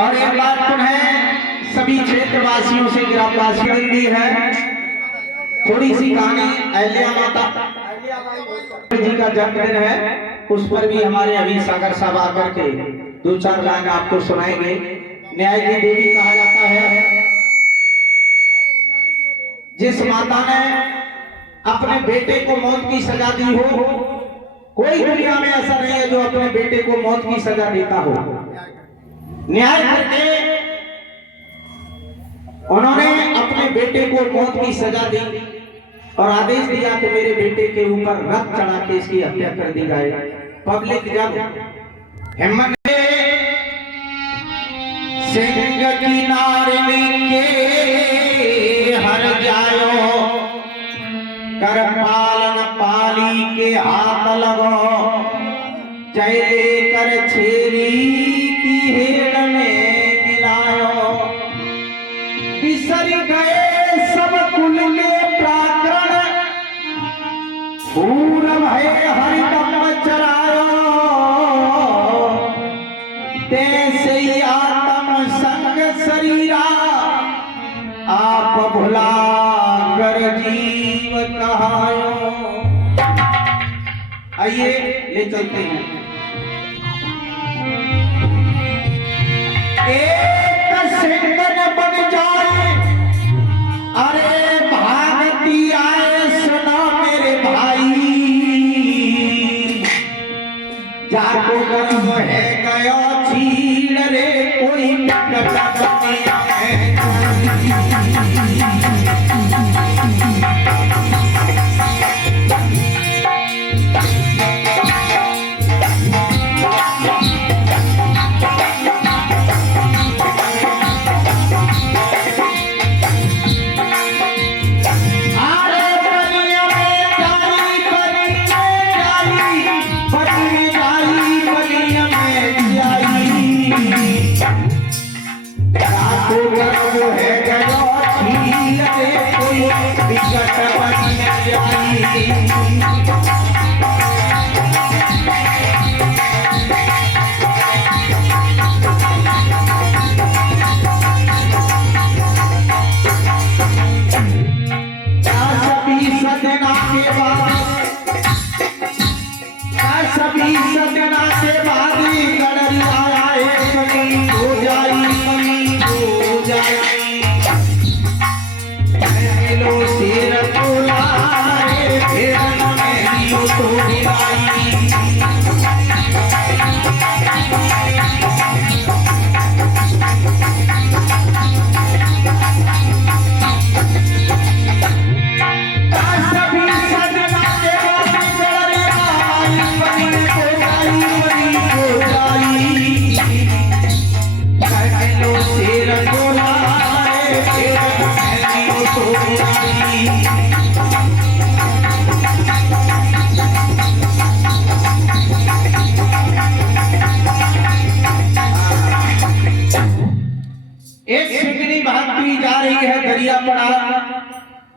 और एक बात पुनः सभी क्षेत्रवासियों से ग्रामवासियों भी है, थोड़ी सी कहानी अहिल्या माता जी का जन्मदिन है, उस पर भी हमारे अभी सागर साहब आकर के दो चार लाइन आपको सुनाएंगे। न्याय की देवी कहा जाता है, जिस माता ने अपने बेटे को मौत की सजा दी हो, कोई दुनिया में ऐसा नहीं है जो अपने बेटे को मौत की सजा देता हो। न्याय करके उन्होंने अपने बेटे को मौत की सजा दी और आदेश दिया कि मेरे बेटे के ऊपर रथ चढ़ा के इसकी हत्या कर दी जाए। पब्लिक जब हिम्मत सिंह की नारनी के हर जायो, कर पालन पाली के हाथ लगो, जय लेकर छेरी की हेड़ में मिलायो। बिसर गए सब कुल के प्राकरण, पूरब है हरिदम चरायो। तैसे ही आत्म संग शरीरा, आप भुला कर जीव कहायो। आइए ले चलते हैं। एक सिंगन बन जाए, अरे भागती आए सुना मेरे भाई, जाको गर्व है गया छीड़ रे कोई दुनिया में।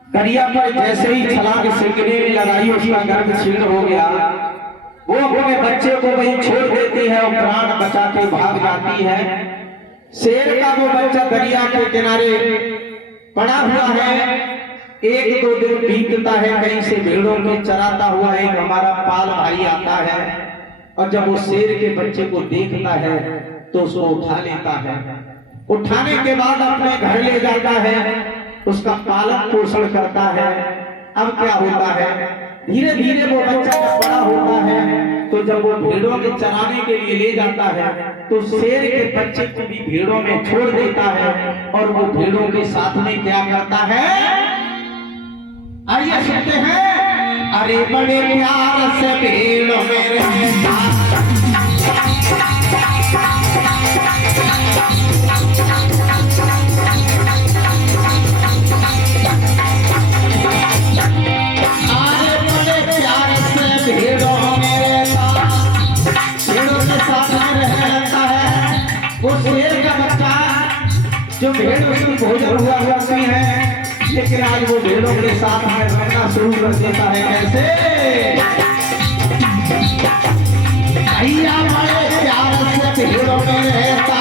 दरिया पर जैसे ही छलांग सिंगनी ने लगाई, उसका गर्भ छीण हो गया। वो अपने बच्चे को वहीं छोड़ देती है और प्राण बचा के भाग जाती है। शेर का वो बच्चा दरिया के किनारे पड़ा हुआ है। एक दो दिन बीतता है, कहीं से भेड़ों के चराता हुआ एक हमारा पाल भाई आता है और जब वो शेर के बच्चे को देखता है तो उसको उठा लेता है। उठाने के बाद अपने घर ले जाता है, उसका पालन पोषण करता है। अब क्या होता है, धीरे धीरे वो बच्चा जब बड़ा होता है तो जब वो भेड़ों के चराने के लिए ले जाता है तो शेर के बच्चे को भी भेड़ों में छोड़ देता है और वो भेड़ों के साथ में क्या करता है, आइए सुनते हैं। अरे बड़े प्यार से भेड़ों में रहता, जो भेड़ उसकी भोजन हुआ करती है, लेकिन आज वो भेड़ों के साथ में रहना शुरू कर देता है। कैसे भैया बड़े प्यार से भेड़ों में रहता,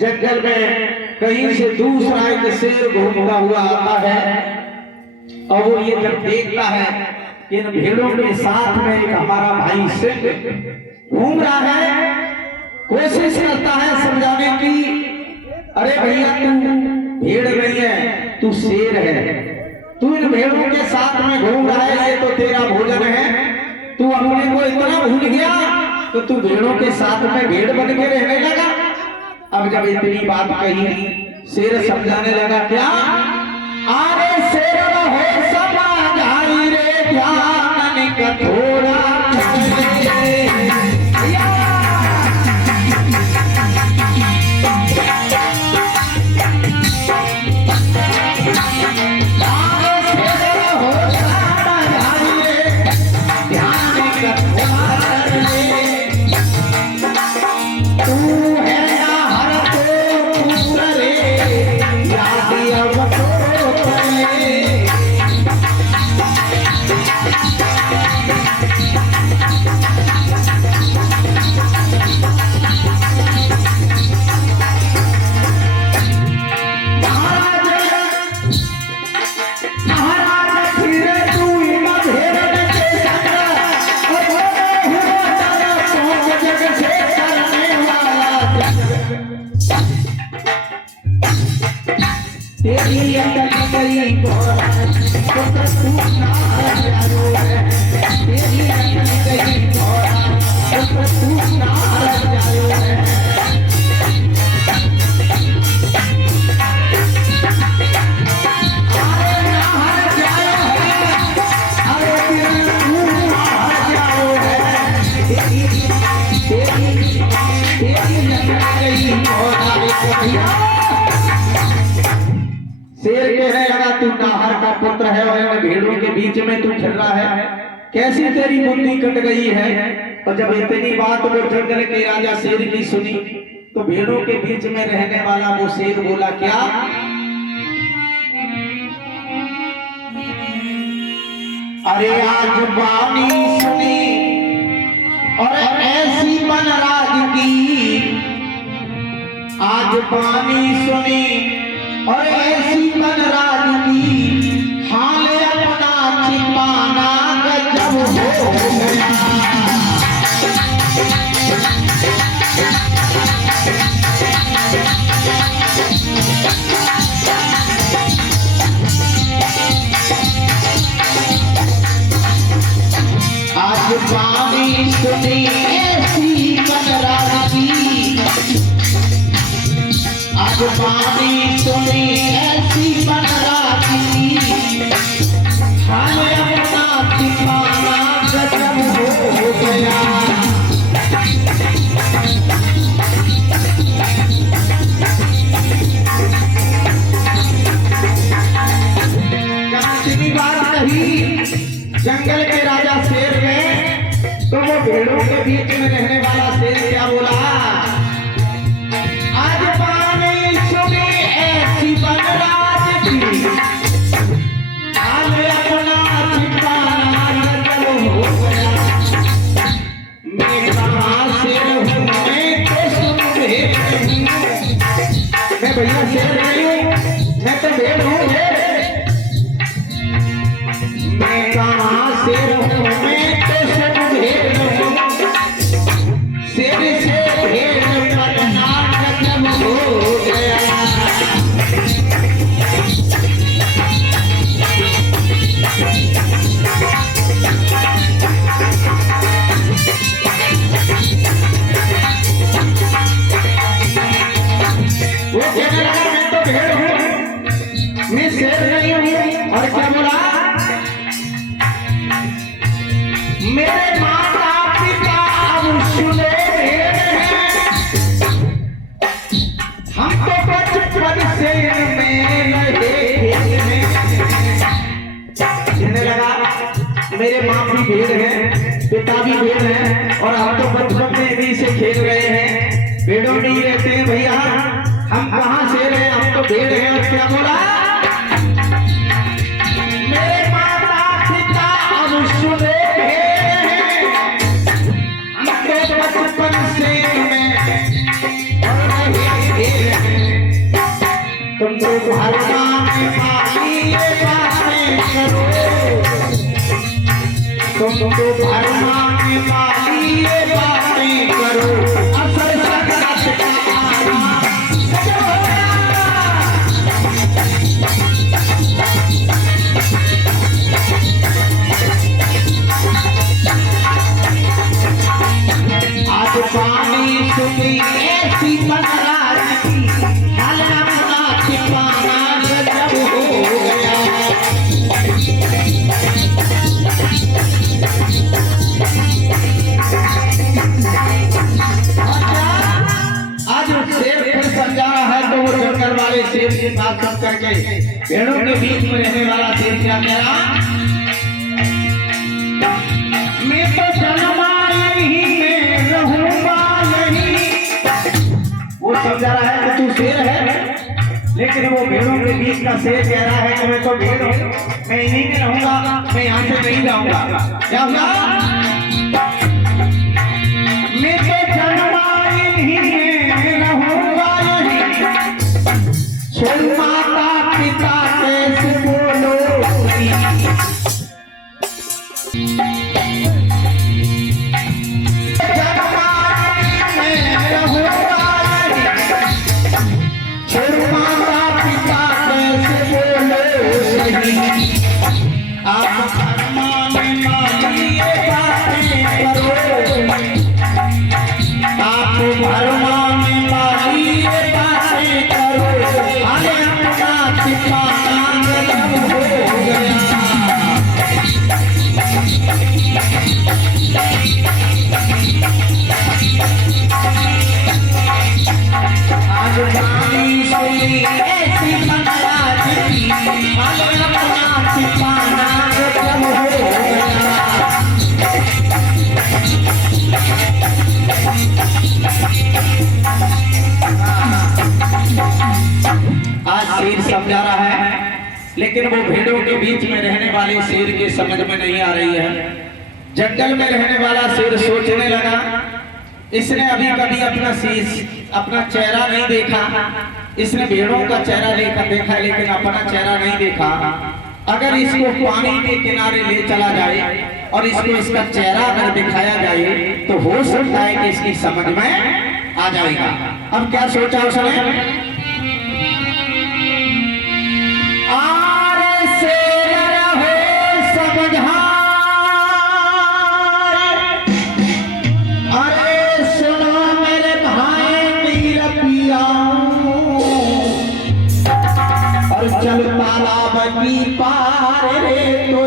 जंगल में कहीं से दूसरा एक शेर घूमता हुआ आता है और वो ये जब देखता है कि इन भेड़ों के साथ में एक हमारा भाई सिंह घूम रहा है, कोशिश करता है समझाने की, अरे भैया तू भेड़ नहीं है, तू शेर है, तू इन भेड़ों के साथ में घूम रहा है, ये तो तेरा भोजन है, तू अपने को इतना भूल गया तो तू भेड़ों के साथ में भेड़ बन के रहने लगा। अब जब इतनी बात कही शेर समझाने लगा, क्या अरे शेर हो समझाई रे ध्यान कठोरा शेर कहने लगा, तू नाहर का पुत्र है और भेड़ों के बीच में तू चल रहा है, कैसी तेरी बुद्धि कट गई है। और जब इतनी बात वो जंगल के राजा शेर की सुनी तो भेड़ों के बीच में रहने वाला वो शेर बोला, क्या अरे आज बानी सुनी और ऐसी मन राज की, आज बानी सुनी और ऐसी मन राज की, हाल अपना छिपाना गजब हो गया। आज बानी सुनी ऐसी मन राज की, आज बानी सुनी ऐसी मन राज की, हाल अपना छिपाना गजब हो गया। इतनी बात कही जंगल के राजा शेर ने तो वो भेड़ों के बीच में रहने वाला शेर क्या बोला, आज बानी सुनी ऐसी मन राज की, हाल अपना छिपाना गजब हो गया। मैं कहाँ शेर हूँ, मैं तो सुन भेड़ हूँ, मैं भैया शेर नहीं हूँ, मैं तो भेड़ हूँ। मैं कहाँ शेर हूँ, मैं तो सुन भेड़ हूँ, शेर से भेड़ बनना गजब हो गया। वो कहने लगा, मैं तो भेड़ हूँ, मैं शेर नहीं हूँ। और क्या बोला, मेरे माता पिता अब सुने भेड़ हैं, हम तो बचपन से इनमें लगे कहने लगा, मेरे माँ भी भेड़ हैं, पिता भी भेड़ हैं और हम तो बचपन में इन्हीं से खेल रहे हैं, भेड़ों में ही रहते हैं भैया, हम कहाँ शेर हैं, हम तो भेड़ हैं। और क्या बोला, मेरे माता पिता अब सुने बचपन से मैं में माली ये बातें करो, तुम तो भरमा में माली ये बातें करो, असर संगत का आज पानी सुनी ऐसी बरसात की, हाल अपना छिपाना गजब हो गया। आज शेर फिर समझा रहा है, तो वो जंगल वाले शेर के पास सब करके पेड़ों के बीच में रहने वाला शेर क्या कह रहा, मैं तो जन्मा यही में रहूंगा यही। वो समझा रहा है कि तू शेर है, लेकिन वो भेड़ों के बीच का शेर कह रहा है कि मैं तो भेड़ हूं, मैं इन्हीं में रहूंगा, मैं यहाँ से नहीं जाऊंगा। क्या हुआ, मैं तो जन्मा यही में रहूंगा यही, छोड़ माता पिता कैसे बोलो, आप भरमा में माली ये बातें करो, आप भरमा में माली ये बातें करो, अरे अपना छिपाना गजब हो गया। आज गाली सुनी ऐसी बरसात की, अरे अपना छिपाना गजब हो गया। आज शेर समझा रहा है, लेकिन वो भेड़ों के बीच में रहने वाले शेर के समझ में नहीं आ रही है। जंगल में रहने वाला शेर सोचने लगा, इसने अभी कभी अपना चेहरा नहीं देखा, इसने भेड़ों का चेहरा लेकर देखा लेकिन अपना चेहरा नहीं देखा। अगर इसको पानी के किनारे ले चला जाए और इसको इसका चेहरा अगर दिखाया जाए तो हो सकता है कि इसकी समझ में आ जाएगा। अब क्या सोचा उसने, चल तालाब की पार रे तो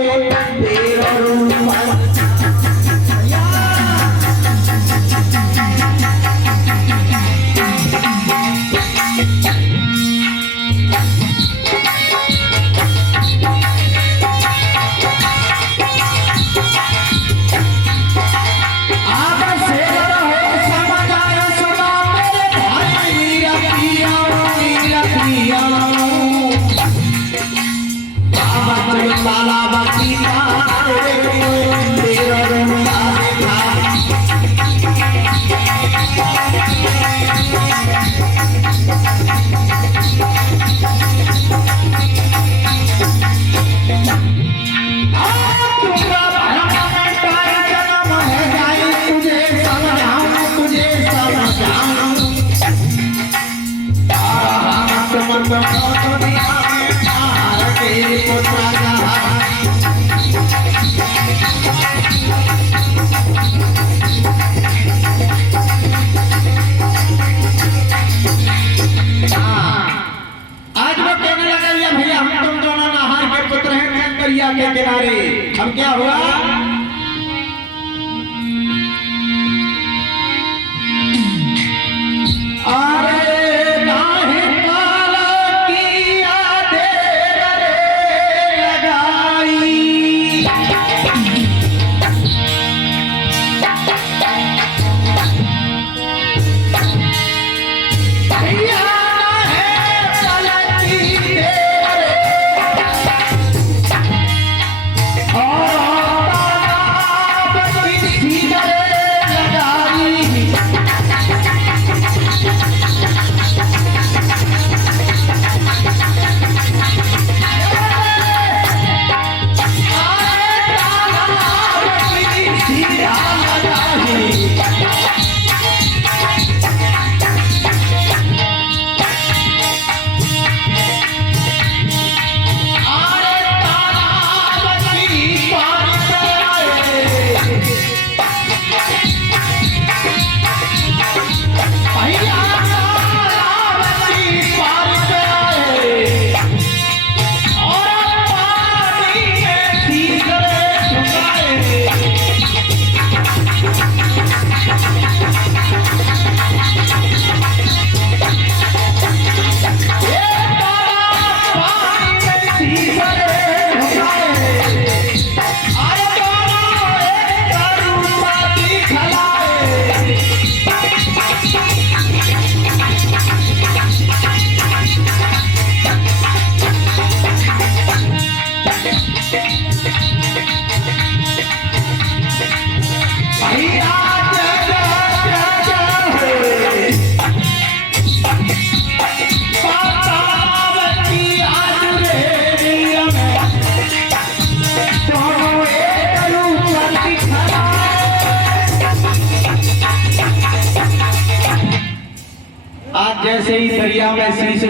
के किनारे हम क्या हुआ, अरे नाहे काला की आदेर लगाई, और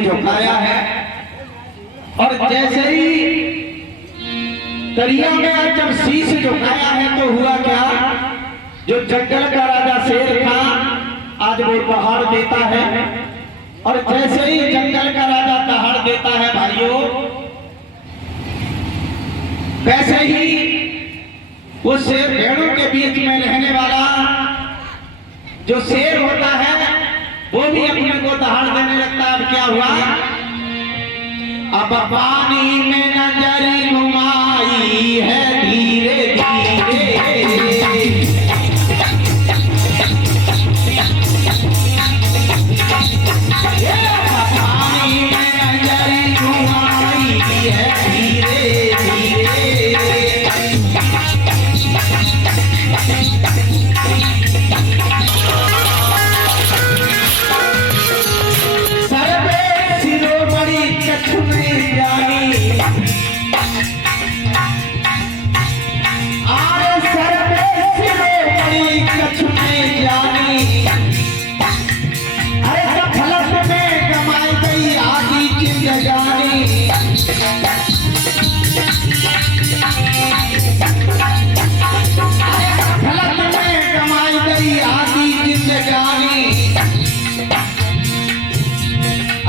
झुकाया है। और जैसे ही दरिया में जब शीश झुकाया है तो हुआ क्या, जो जंगल का राजा शेर था आज वो दहाड़ देता है। और जैसे ही जंगल का राजा दहाड़ देता है भाइयों, वैसे ही वो शेर भेड़ों के बीच में रहने वाला जो शेर होता है वो भी अपने को दहाड़ देने लगता है। अब क्या हुआ, अब पानी में नजर घुमाई है धीरे धीरे, पानी में नजर घुमाई है धीरे धीरे।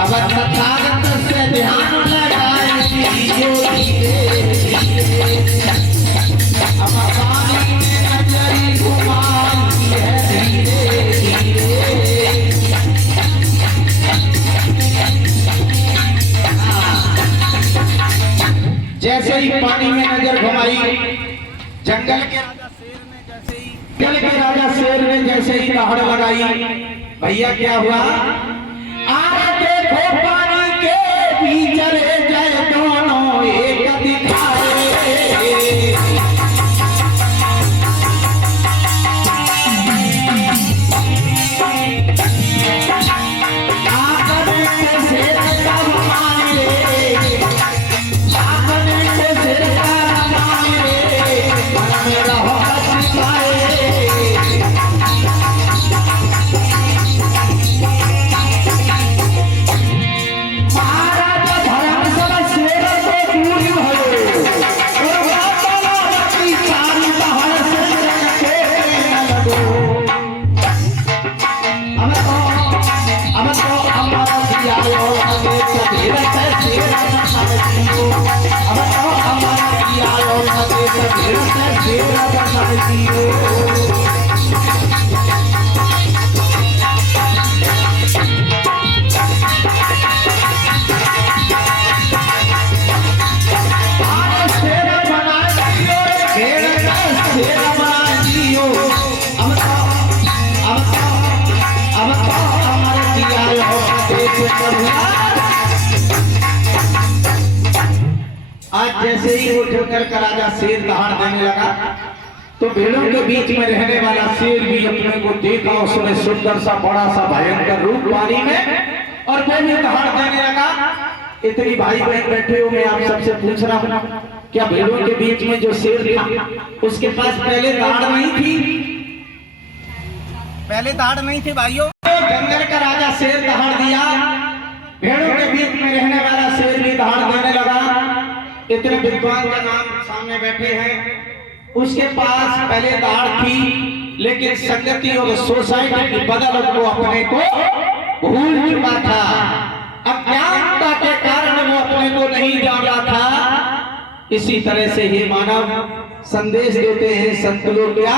अब तथागत से ध्यान लगाए अब पानी में नजर घुमाई है धीरे धीरे। जैसे ही पानी में नजर घुमाई, जंगल के राजा शेर ने जैसे ही दहाड़ लगाई, भैया क्या हुआ, देखो पानी के भी चले जाए दोनों एक दिखाए। आंकड़े के शेर का मारे, आंकड़े के शेर का मारे, मेरा होश सिखाए। आज जैसे ही वो जंगल का राजा शेर दहाड़ देने लगा तो भेड़ों के बीच में रहने वाला शेर भी अपने को देखा, उसमें सुंदर सा बड़ा सा भयंकर रूप पानी में, और वो भी दहाड़ देने लगा। इतनी भाई बहन बैठे हो, मैं आप सबसे पूछ रहा हूँ, क्या भेड़ों के बीच में जो शेर था उसके पास पहले दहाड़ नहीं थी? पहले दहाड़ नहीं थी भाइयों। जंगल का राजा शेर दहाड़ दिया, भेड़ों के बीच में रहने वाला शेर भी दहाड़ देने लगा। इतने विद्वान का नाम सामने बैठे हैं, उसके पास पहले दहाड़ थी, लेकिन संगति और सोसाइटी की बदल वो अपने को भूल चुका था। अज्ञानता के कारण वो अपने को नहीं जाना था। इसी तरह से ये मानव संदेश देते हैं संत लोग, क्या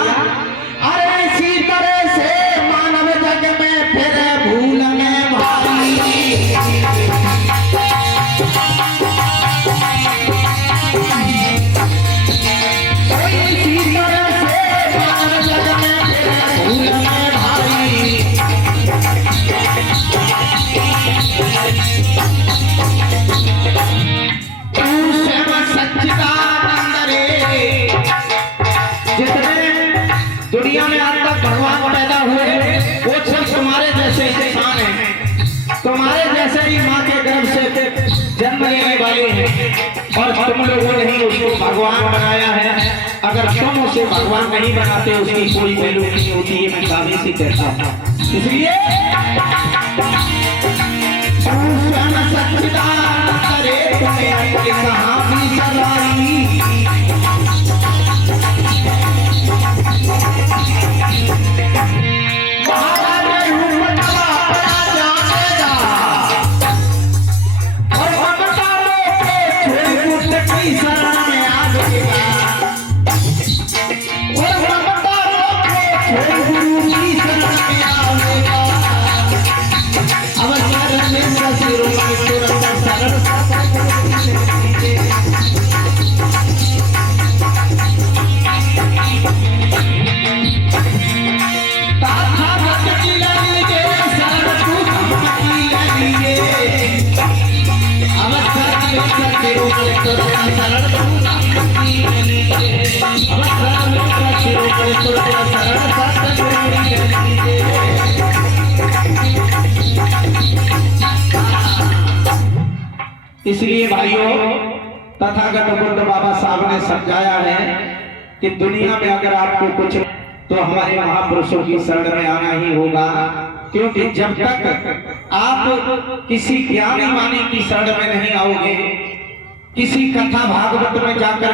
अरे इसी तरह से मानव जग में फिर भूल में भाई। दुनिया में आज तक भगवान पैदा हुए वो सब तुम्हारे जैसे इंसान हैं, तुम्हारे जैसे ही माँ के गर्भ से जन्म लेने वाले हैं, और तुम लोगों ने ही उसको भगवान बनाया है। अगर तुम उसे भगवान नहीं बनाते उसकी कोई वैल्यू नहीं होती, ये मैं काफी सी कहता हूँ। इसलिए तुम्हें अटल कहाँ की सगाई। इसलिए भाइयों तथागत बुद्ध बाबा साहब ने समझाया है कि दुनिया में अगर आपको कुछ तो हमारे महापुरुषों की शरण में आना ही होगा, क्योंकि जब तक आप किसी ज्ञानी मानी की शरण में नहीं आओगे, किसी कथा भागवत में जाकर